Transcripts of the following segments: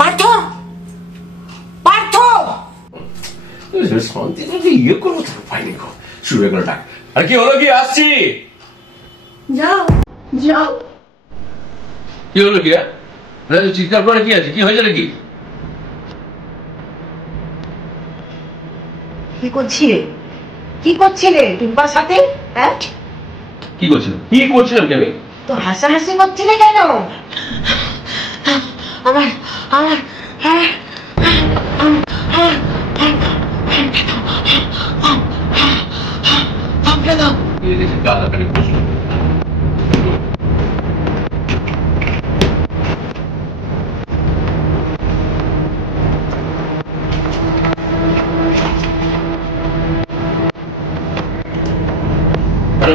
পার্থ পার্থ শান্তি ইয়ে করবো তার পাইনি শুরু করে ডাক। আর কি হলো? কি আসছি, যাও যাও। কি হলো? কি চিৎকার করে কি আছে? কি হয়েছে নাকি? কি করছিলে? কি করছিলে টুম্পার সাথে? হ্যাঁ কি করছিলাম? কি করছিলাম কি আমি? তো হাসাহাসি করছিলে কেন? আমার আমার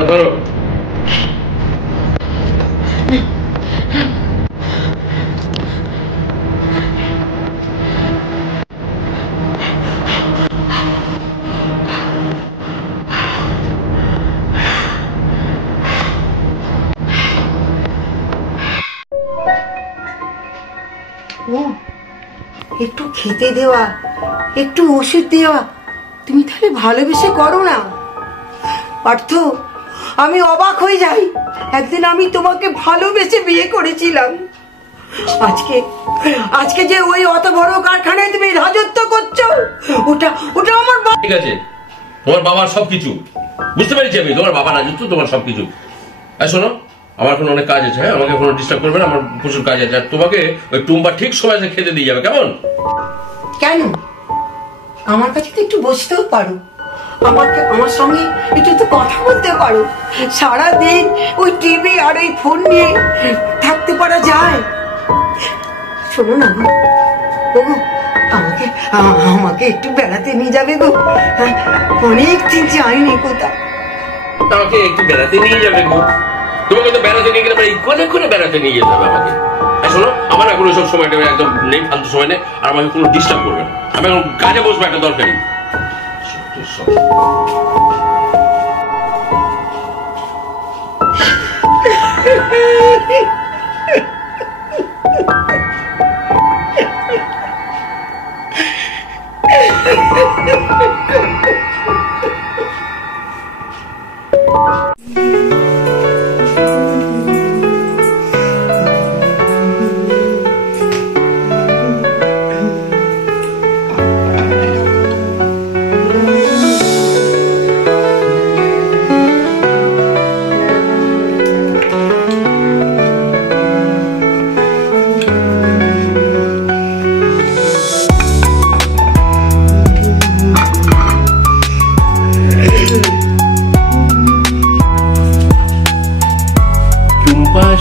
ধরো একটু খেতে দেওয়া, একটু ওষুধ দেওয়া তুমি তাহলে ভালোবেসে করো না পার্থ। আমি অবাক হয়ে যাই, একদিন আমি তোমাকে ভালোবেসে বিয়ে করেছিলাম, আজকে আজকে যে ওই অত বড় কারখানায় তুমি রাজত্ব করছো, ওটা ওটা আমার ঠিক আছে। তোমার বাবার সবকিছু বুঝতে পেরেছি আমি, তোমার বাবা রাজত্ব তোমার সবকিছু। শোনো, আমার এখন অনেক কাজ আছে, আমাকে কোনো ডিস্টার্ব করবে না, আমার প্রচুর কাজ আছে। আর তোমাকে ওই টুম্পা ঠিক সময় খেতে দিয়ে যাবে, কেমন? কেন? আমার কাছে তো একটু বসতেও পারো, আমাকে আমার সঙ্গে একটু তো কথা বলতে পারো। সারাদিন ওই টিভি আর ওই ফোন নিয়ে থাকতে পারা যায়? শোনো না গো, আমাকে আমাকে একটু বেড়াতে নিয়ে যাবে গো, অনেক দিন যাইনি কোথাও। আমাকে একটু বেড়াতে নিয়ে যাবে গো? তোমাকে তো বেড়াতে নিয়ে গেলে কোনে কোনে বেড়াতে নিয়ে যেতে হবে আমাকে। শোনো, আমার এখন ওইসব সময়টা একদম নেই, ফালতু সময় নেই, আর আমাকে কোনো ডিস্টার্ব করবে না। আমি এখন কাজে বসবো, একটা দরকারি।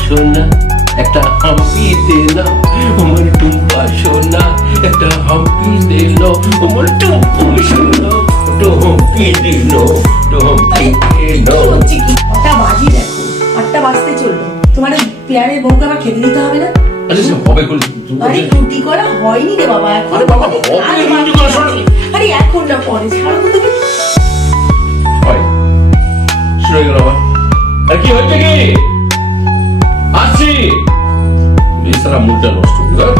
সোনা একটা হাম্পি দে না, আমার টুম্পা সোনা একটা হাম্পি দে না, আমার টুম্পা সোনা একটা হাম্পি দে না, একটা হাম্পি দে না। ওটা বাজি দেখো, 8টা বাজতে চললো, তোমার পেয়ারের বউকে আবার খেতে দিতে হবে না? আরে হবে আরে রুটি করা হয়নি রে বাবা এখন। আরে বাবা হবে রুটি করা, শোনো। আরে এখন না, পরে ছাড়ো তো তুমি। হয় শুরু হয়ে গেল আবার। আর কি হচ্ছে কি? আসছি, সারা মুখটা নষ্ট করে।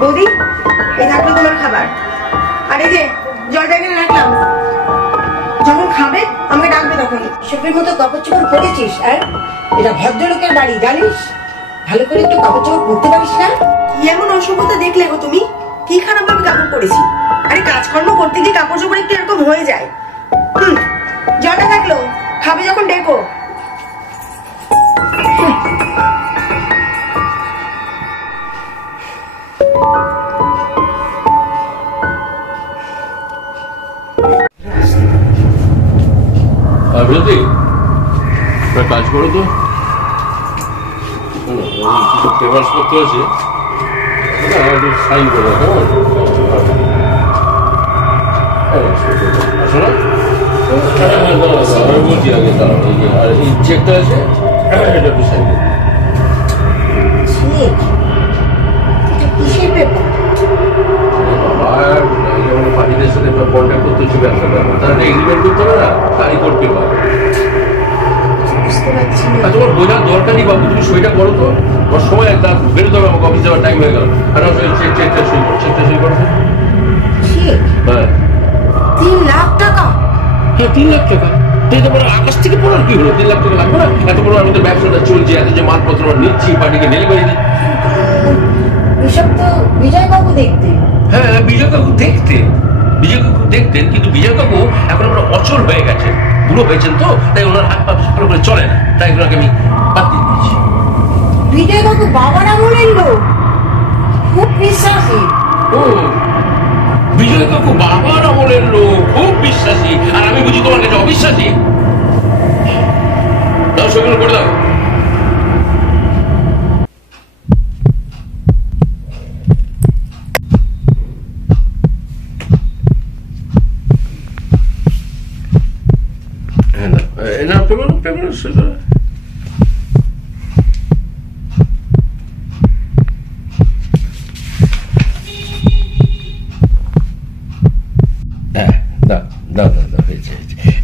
বৌদি, এই থাকলো তোমার খাবার, আর এই যে জলটা এখানে রাখলাম, যখন খাবে আমাকে ডাকবে তখন। শোকের মতো কাপড় চোপড় পরেছিস, আর এটা ভদ্রলোকের বাড়ি জানিস, ভালো করে একটু কাপড় চোপড় পরতে পারিস না? কি এমন অসভ্যতা দেখলে গো তুমি? কি খারাপ ভাবে কাপড় পরেছি? আরে কাজকর্ম করতে গিয়ে কাপড় চোপড় একটু এরকম হয়ে যায়। জলটা থাকলো, খাবে যখন ডেকো। বিরতি কাজ করো তো, কিছু পেপার্স পত্র আছে, সাইন করো। আমি বলছি আগে, আর এই চেকটা আছে, এটা একটু সাইন করো। এটা কিসের পেপার? পার্টিদের সাথে কন্ট্যাক্ট করতে হচ্ছে ব্যবসা ব্যাপার, তারা এগ্রিমেন্ট করতে হবে না, তারই কোর্ট পেপার। বুঝতে পারছি না। তোমার বোঝার দরকারই বাবু, তুমি সইটা করো তো, তোমার সময় তার বেরোতে হবে, আমাকে অফিস যাওয়ার টাইম হয়ে গেল। আর চেকটা সই করো, চেকটা সই করো। হ্যাঁ 3 লাখ টাকা? হ্যাঁ 3 লাখ টাকা। আকাশ থেকে পড়ার কি হলো? 3 লাখ টাকা লাগবে না? এত বড় আমাদের ব্যবসাটা চলছে, এত যে মালপত্র নিচ্ছি, পার্টিকে ডেলিভারি দিচ্ছি। এসব তো বিজয় বাবু দেখতেন। হ্যাঁ বিজয় কাকু দেখতেন, বিজয় কাকু দেখতেন, কিন্তু বিজয় কাকু এখন আমরা অচল হয়ে গেছেন, বুড়ো হয়েছেন তো, তাই ওনার হাত পা ভালো করে চলে না, তাই ওনাকে আমি বাদ দিয়ে দিয়েছি। বিজয় বাবু বাবার আমলের লোক, খুব বিশ্বাসী। ও বিজয় কাকু বাবার আমলের লোক, খুব বিশ্বাসী, আর আমি বুঝি তোমার কাছে অবিশ্বাসী? দাও সেগুলো করে দাও। না পেমেন্ট সই করো।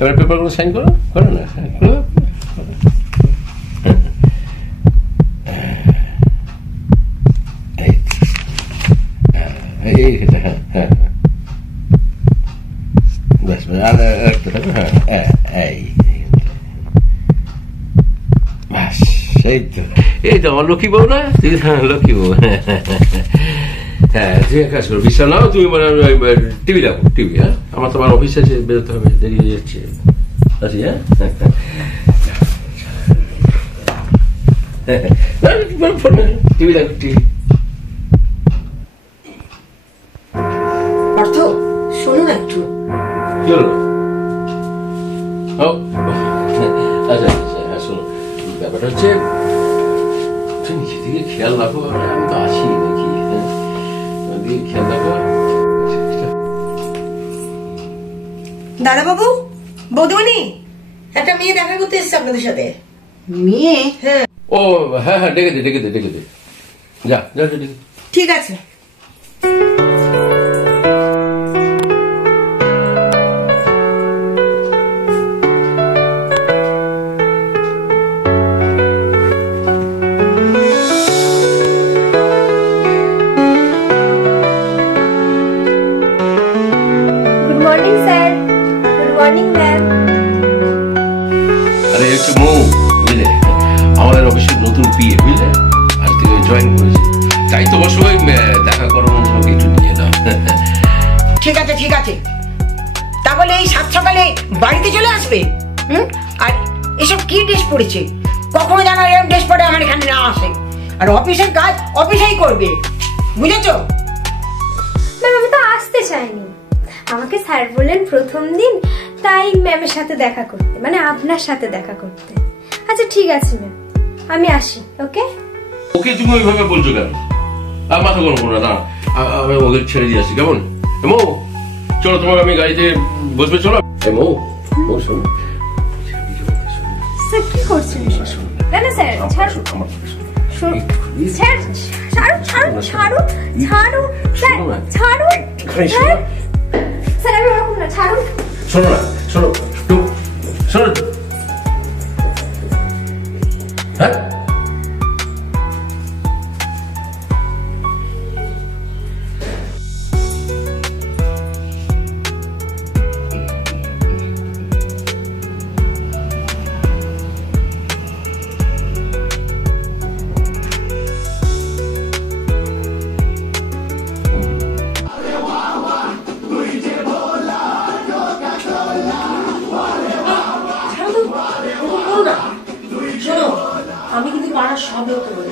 এবার পেপারগুলো সাইন করো, করো না? এই তো আমার লক্ষ্মী বউ না? লক্ষ্মী বউ। হ্যাঁ ঠিক কাজ করো, বিশ্বাস নাও তুমি, মানে টিভি দেখো, টিভি। হ্যাঁ আমার তোমার অফিস আছে, বেরোতে হবে, দেরি হয়ে যাচ্ছে। আছি হ্যাঁ টিভি দেখো, টিভি। অর্থ শোনো না একটু। কি হলো? আচ্ছা আচ্ছা হ্যাঁ শোনো, ব্যাপারটা হচ্ছে তুমি নিজে থেকে খেয়াল রাখো, আমি তো আছি নাকি, খেয়াল রাখো। দাদা বাবু, বৌদিমণি, একটা মেয়ে দেখা করতে এসছে আপনাদের সাথে। মেয়ে? হ্যাঁ। ও হ্যাঁ হ্যাঁ ডেকে দে। যা যা ডেকে। ঠিক আছে। আমাদের অফিসের নতুন পিএ বুঝলে, আজ থেকে জয়েন করেছে, তাই তোমার সঙ্গে দেখা করানোর জন্য কিছু নিয়ে এলাম। ঠিক আছে, তাহলে এই 7 সকালে বাড়িতে চলে আসবে। আর এসব কি ড্রেস পরেছে? কখনো জানা এরকম ড্রেস পরে আমার এখানে না আসে, আর অফিসের কাজ অফিসেই করবে, বুঝেছো? ম্যাম আমি তো আসতে চাইনি, আমাকে স্যার বললেন প্রথম দিন, তাই ম্যামের সাথে দেখা করতে, মানে আপনার সাথে দেখা করতে। আচ্ছা ঠিক আছে ম্যাম, আমি আসি। ওকে ওকে তুমি ওইভাবে বলছো কেন? মাথা গরম করো না, আমি ওকে ছেড়ে দিয়ে আসি, কেমন? মৌ চলো, তোমাকে আমি গাড়িতে বসবে, চলো। মৌ শোনো, স্যার কি করছেন? না না স্যার ছাড়ুন, স্যার আমি ওরকম না, ছাড়ুন। শোনো না, শোনো হ্যাঁ আমি কিন্তু পাড়ার সব লোককে বলি,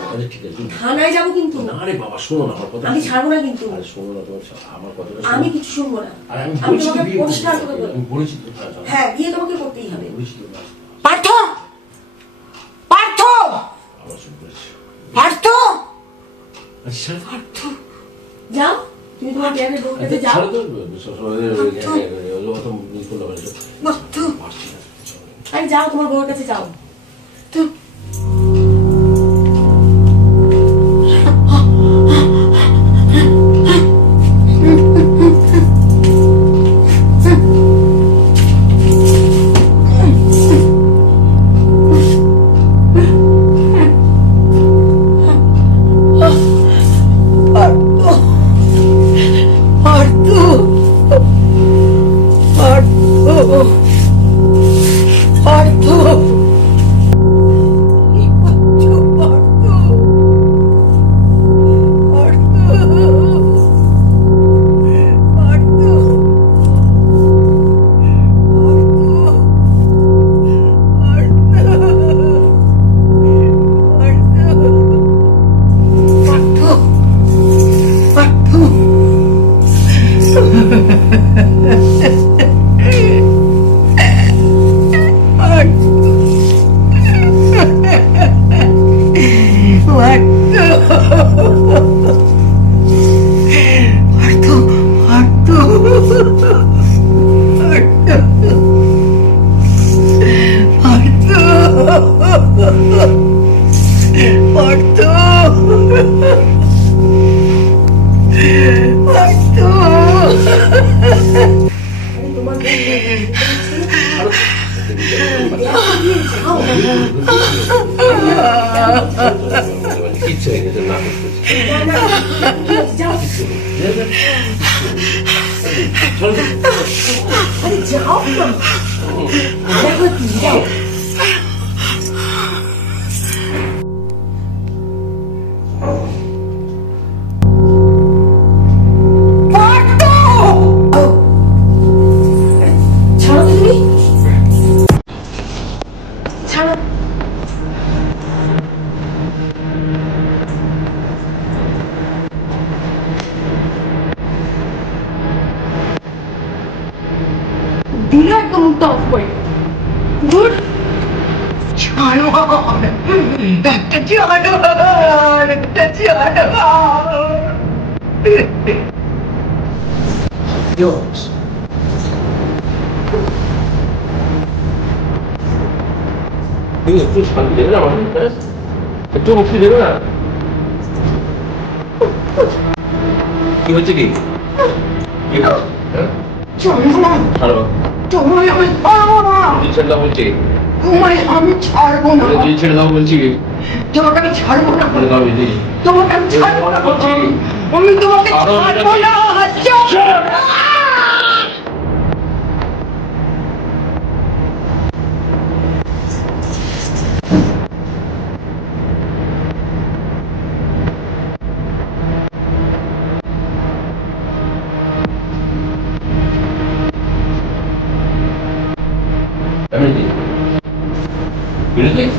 থানায় যাবো কিন্তু। না রে বাবা, শোনো না আমার কথা, আমি ছাড়বো না কিন্তু। শোনো না তোমার আমার কথা, আমি কিছু শুনবো না। আমি তোমাকে পরিষ্কার করে বলবো। বলেছি তো, হ্যাঁ বিয়ে তোমাকে করতেই হবে। পার্থ, যাও তুমি তোমার বিয়ের বউর কাছে যাও। আরে যাও তোমার বউর কাছে যাও। তো কিচ্ছু হয়ে গেছে না যাও না দেখো কি যাও দিলা একদম মুখটা অফ করে গুড একটা Dios. একটু শান্তি দেবে না আমাদের, একটু মুক্তি দেবে না? কি হচ্ছে কি? আমি ছাড়বো না ছেড়ে দাও বলছি, তোমাকে আমি ছাড়বো না তোমাকে আমি ছাড়বো না আমি তোমাকে ছাড়বো না Really?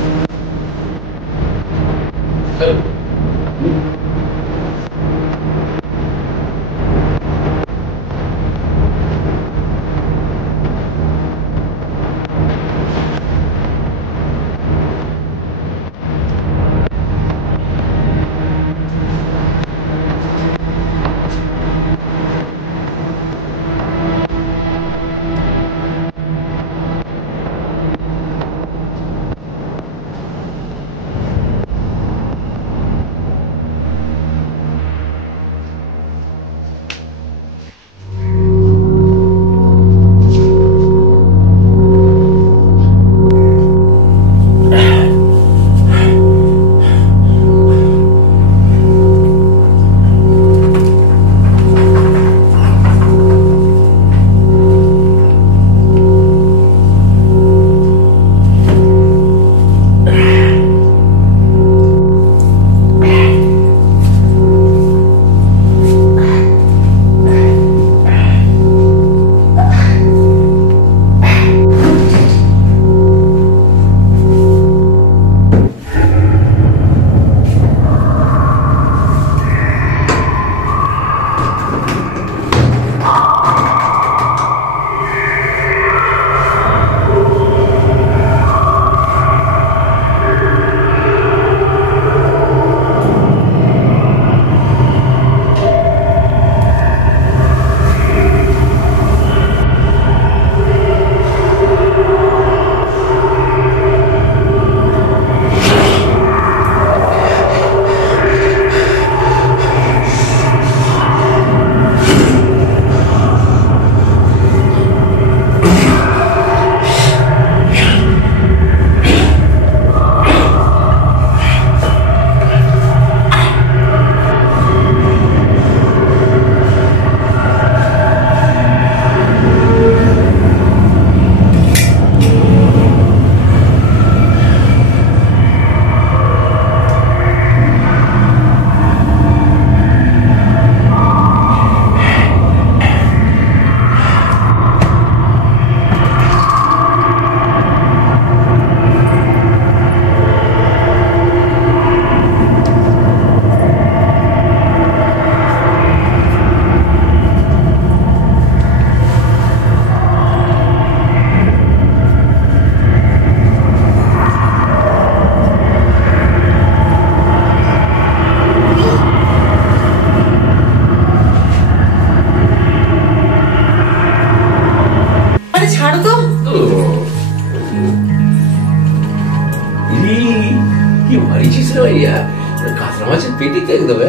কাতলা মাছের পেটি কেক দেবে?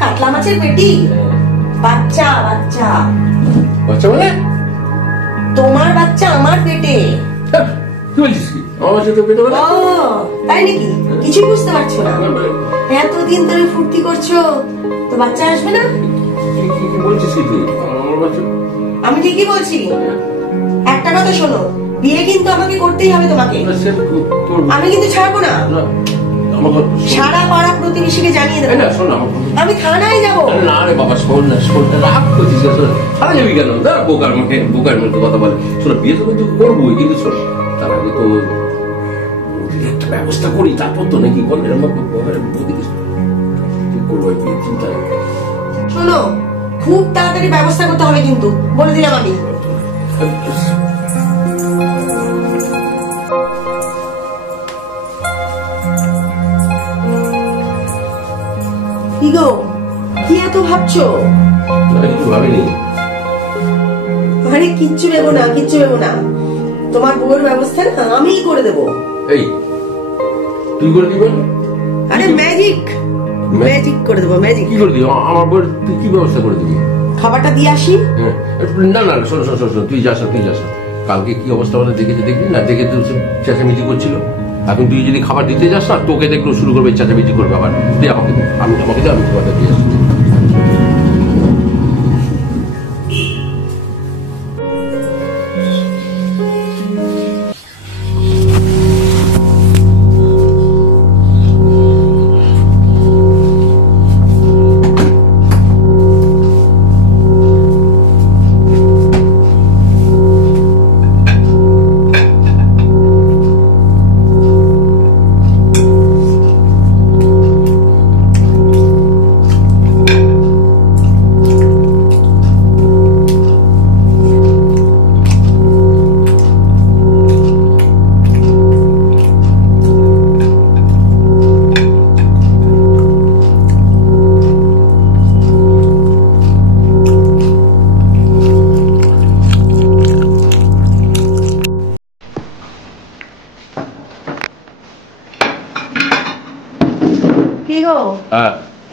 কাতলা মাছের পেটি? বাচ্চা বাচ্চা বাচ্চা মানে? তোমার বাচ্চা আমার পেটে। কি বলছিস কি আমার সাথে পেটে ও তাই নাকি? কিছুই বুঝতে পারছো না? এতদিন ধরে ফুর্তি করছো, তো বাচ্চা আসবে না? কি বলছিস কি তুই? আমার বাচ্চা আমি ঠিকই বলছি। একটা কথা শোনো, বিয়ে কিন্তু আমাকে করতেই হবে তোমাকে। আমি কিন্তু ছাড়বো না। সারা পাড়া প্রতিবেশীকে জানিয়ে দেবো। আমি থানায় যাবো। না রে বাবা, শোন না, শোন না, রাগ করছিস থানা যাবি কেন? বোকার মধ্যে কথা বলে। শোন, বিয়ে তো কিন্তু করবোই, কিন্তু শোন তার আগে তো একটা ব্যবস্থা করি, তারপর তো নাকি বল এরকম করবো বিয়ে চিন্তা। শোনো, খুব তাড়াতাড়ি ব্যবস্থা করতে হবে কিন্তু, বলে দিলাম আমি। কি গো, কি এত ভাবছো? ভাবিনি। আরে কিচ্ছু ভেবো না, কিচ্ছু ভেবো না। তোমার বউয়ের ব্যবস্থা না আমিই করে দেবো। এই তুই করে দিবেন? আরে ম্যাজিক ম্যাজিক করে দেবো, ম্যাজিক। কি করে দিবি? আমার বউয়ের তুই কি ব্যবস্থা করে দিবি? খাবারটা দিয়ে আসি। না না, শোন শোন শোন, তুই যাস না, তুই যাস না। কালকে কি অবস্থা মানে দেখেছে, দেখবি না? দেখে তো চেঁচামেচি করছিল। এখন তুই যদি খাবার দিতে যাস না, তোকে দেখলো শুরু করবে চেঁচামেচি করবে আবার। তুই আমাকে আমি খাবারটা দিয়ে আসছি।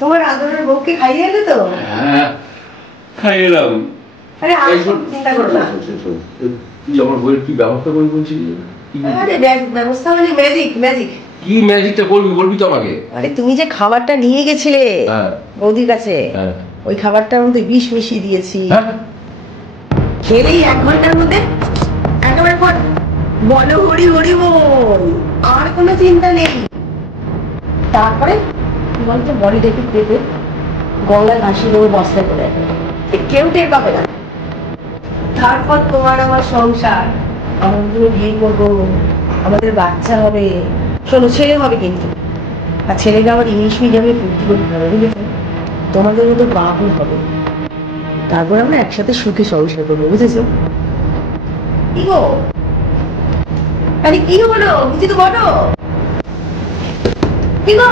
তোমার আদরের বউকে খাইয়ে এলে তো? হ্যাঁ, খাইয়ে এলাম। আরে চিন্তা করো না। তুই আমার বইয়ের কি ব্যবস্থা করবি বলছিস? আরে ব্যবস্থা মানে ম্যাজিক, ম্যাজিক। কি ম্যাজিকটা করবি বলবি তো আমাকে। আরে তুমি যে খাবারটা নিয়ে গেছিলে বৌদির কাছে, ওই খাবারটার মধ্যে বিষ মিশিয়ে দিয়েছি। খেলেই 1 ঘন্টার মধ্যে একেবারে বলো হরি হরি বল, আর কোনো চিন্তা নেই। তারপরে বলতো বডিটা একটু পেটে গঙ্গায় ভাসিয়ে দেবো বস্তায় করে, কেউ টের পাবে না। তারপর তোমার আমার সংসার, আমরা বিয়ে করবো, আমাদের বাচ্চা হবে। শোনো, ছেলে হবে কিন্তু, আর ছেলেটা আমার ইংলিশ মিডিয়ামে ভর্তি করতে হবে, বুঝেছো? তোমাদের মতো বাবু হবে। তারপর আমরা একসাথে সুখে সংসার করবো, বুঝেছো? কি গো, আরে কি হলো? কিছু তো বলো। কি গো?